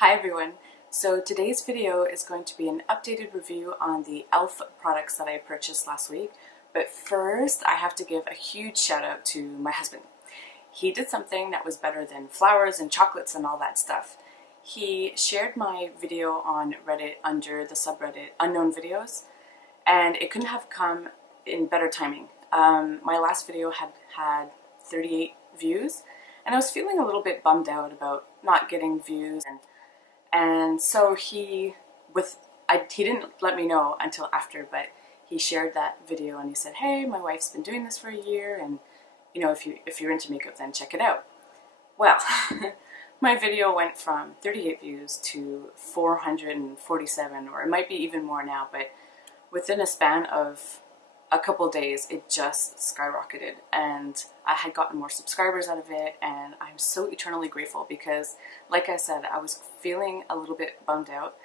Hi everyone. So today's video is going to be an updated review on the e.l.f. products that I purchased last week. But first, I have to give a huge shout out to my husband. He did something that was better than flowers and chocolates and all that stuff. He shared my video on Reddit under the subreddit unknown videos, and it couldn't have come in better timing. My last video had 38 views, and I was feeling a little bit bummed out about not getting views, and so he didn't let me know until after, but he shared that video and he said, "Hey, my wife's been doing this for a year, and you know, if you're into makeup, then check it out." Well, my video went from 38 views to 447, or it might be even more now, but within a span of a couple days, it just skyrocketed, and I had gotten more subscribers out of it, and I'm so eternally grateful because, like I said, I was feeling a little bit bummed out.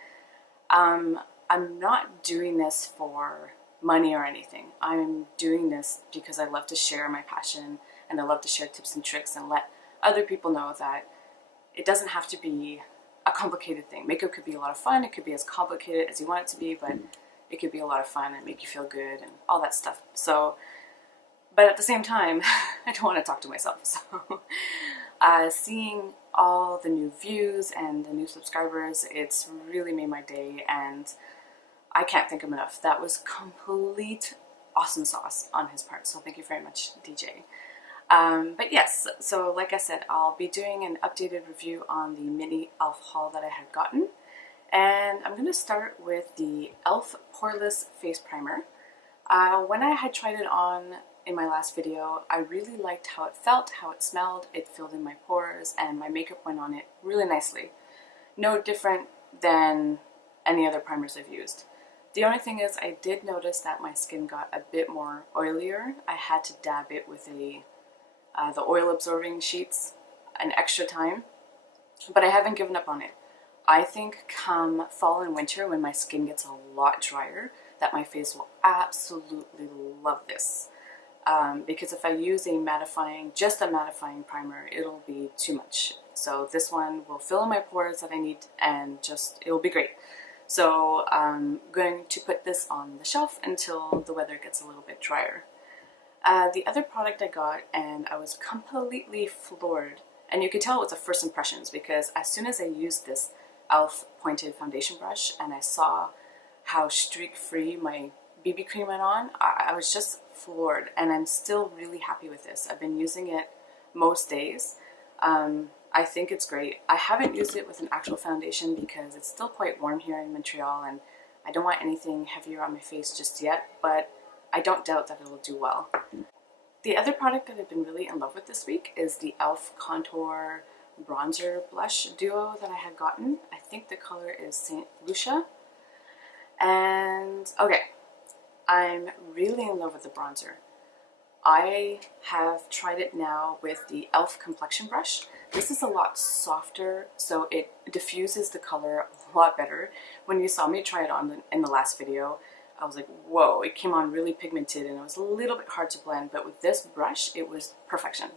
I'm not doing this for money or anything. I'm doing this because I love to share my passion, and I love to share tips and tricks and let other people know that it doesn't have to be a complicated thing. Makeup could be a lot of fun. It could be as complicated as you want it to be, but it could be a lot of fun and make you feel good and all that stuff. So, but at the same time, I don't want to talk to myself. So, seeing all the new views and the new subscribers, it's really made my day, and I can't thank him enough. That was complete awesome sauce on his part. So thank you very much, DJ. But yes, so like I said, I'll be doing an updated review on the mini e.l.f. haul that I had gotten. And I'm going to start with the e.l.f. Poreless Face Primer. When I had tried it on in my last video, I really liked how it felt, how it smelled. It filled in my pores, and my makeup went on it really nicely. No different than any other primers I've used. The only thing is, I did notice that my skin got a bit more oilier. I had to dab it with the oil absorbing sheets an extra time, but I haven't given up on it. I think come fall and winter, when my skin gets a lot drier, that my face will absolutely love this. Because if I use just a mattifying primer, it'll be too much. So this one will fill in my pores that I need, and it will be great. So I'm going to put this on the shelf until the weather gets a little bit drier. The other product I got, and I was completely floored, and you could tell it was a first impressions, because as soon as I used this e.l.f. pointed foundation brush and I saw how streak-free my BB cream went on, I was just floored, and I'm still really happy with this. I've been using it most days. I think it's great. I haven't used it with an actual foundation because it's still quite warm here in Montreal, and I don't want anything heavier on my face just yet, but I don't doubt that it'll do well. The other product that I've been really in love with this week is the e.l.f. Contour Bronzer Blush Duo that I had gotten. I think the color is St.Lucia. And okay, I'm really in love with the bronzer. I have tried it now with the e.l.f. complexion brush. This is a lot softer, so it diffuses the color a lot better. When you saw me try it on in the last video, I was like, whoa, it came on really pigmented and it was a little bit hard to blend, but with this brush, it was perfection.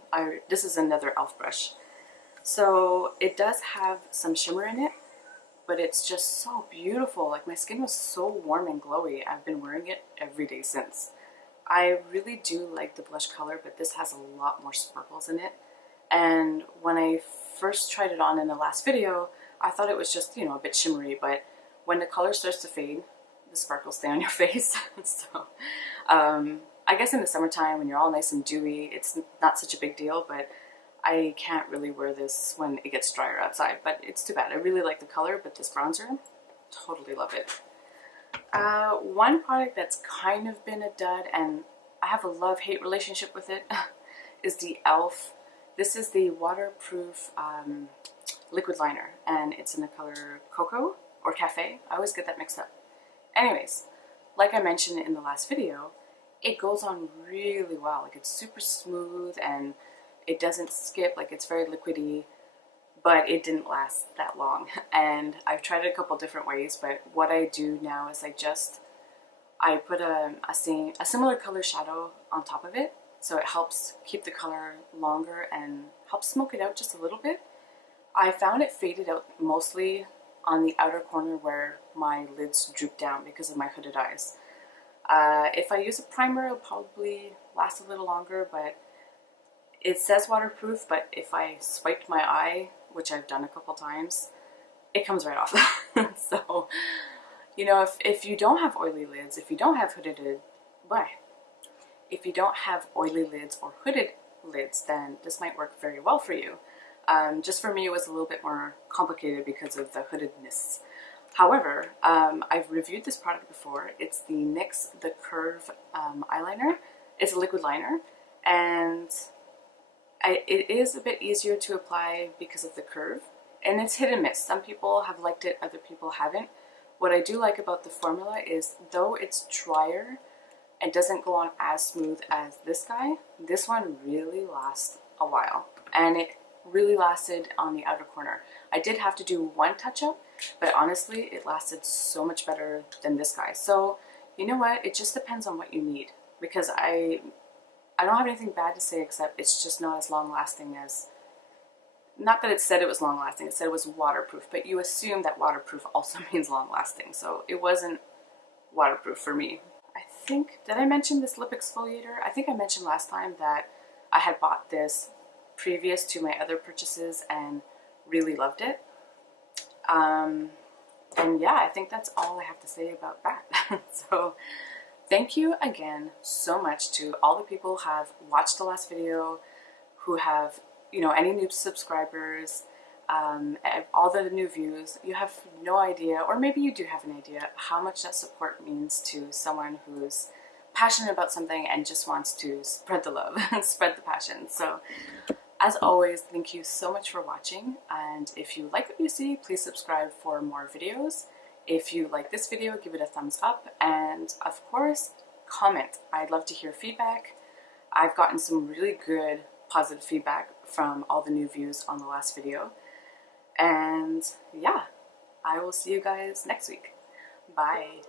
This is another e.l.f. brush. So it does have some shimmer in it, but it's just so beautiful. Like, my skin was so warm and glowy. I've been wearing it every day since. I really do like the blush color, but this has a lot more sparkles in it. And when I first tried it on in the last video, I thought it was just, a bit shimmery, but when the color starts to fade, the sparkles stay on your face. So I guess in the summertime, when you're all nice and dewy, it's not such a big deal, but I can't really wear this when it gets drier outside, but it's too bad. I really like the color, but this bronzer, totally love it. One product that's kind of been a dud, and I have a love-hate relationship with it, is the e.l.f. This is the waterproof liquid liner, and it's in the color Cocoa or Cafe. I always get that mixed up. Anyways, like I mentioned in the last video, it goes on really well. Like, it's super smooth and it doesn't skip. Like, it's very liquidy, but it didn't last that long. And I've tried it a couple different ways, but what I do now is I put a similar color shadow on top of it, so it helps keep the color longer and helps smoke it out just a little bit. I found it faded out mostly on the outer corner where my lids droop down because of my hooded eyes. If I use a primer, it'll probably last a little longer, but it says waterproof, but if I swiped my eye, which I've done a couple times, it comes right off. So, you know, if you don't have oily lids, if you don't have hooded lids, if you don't have oily lids or hooded lids, then this might work very well for you. Just for me, it was a little bit more complicated because of the hoodedness. However, I've reviewed this product before. It's the NYX The Curve eyeliner. It's a liquid liner, and it is a bit easier to apply because of the curve, and it's hit and miss. Some people have liked it, other people haven't. What I do like about the formula is, though it's drier and doesn't go on as smooth as this guy, this one really lasts a while, and it really lasted on the outer corner. I did have to do one touch-up, but honestly, it lasted so much better than this guy. So, you know what? It just depends on what you need, because I don't have anything bad to say except it's just not as long-lasting as... Not that it said it was long-lasting, it said it was waterproof, but you assume that waterproof also means long-lasting, so it wasn't waterproof for me. I think, did I mention this lip exfoliator? I think I mentioned last time that I had bought this previous to my other purchases and really loved it. And yeah, I think that's all I have to say about that. So thank you again so much to all the people who have watched the last video, who have, you know, any new subscribers, all the new views. You have no idea, or maybe you do have an idea, how much that support means to someone who's passionate about something and just wants to spread the love and spread the passion. So as always, thank you so much for watching, and if you like what you see, please subscribe for more videos. If you like this video, give it a thumbs up, and of course, comment. I'd love to hear feedback. I've gotten some really good positive feedback from all the new views on the last video. And yeah, I will see you guys next week. Bye.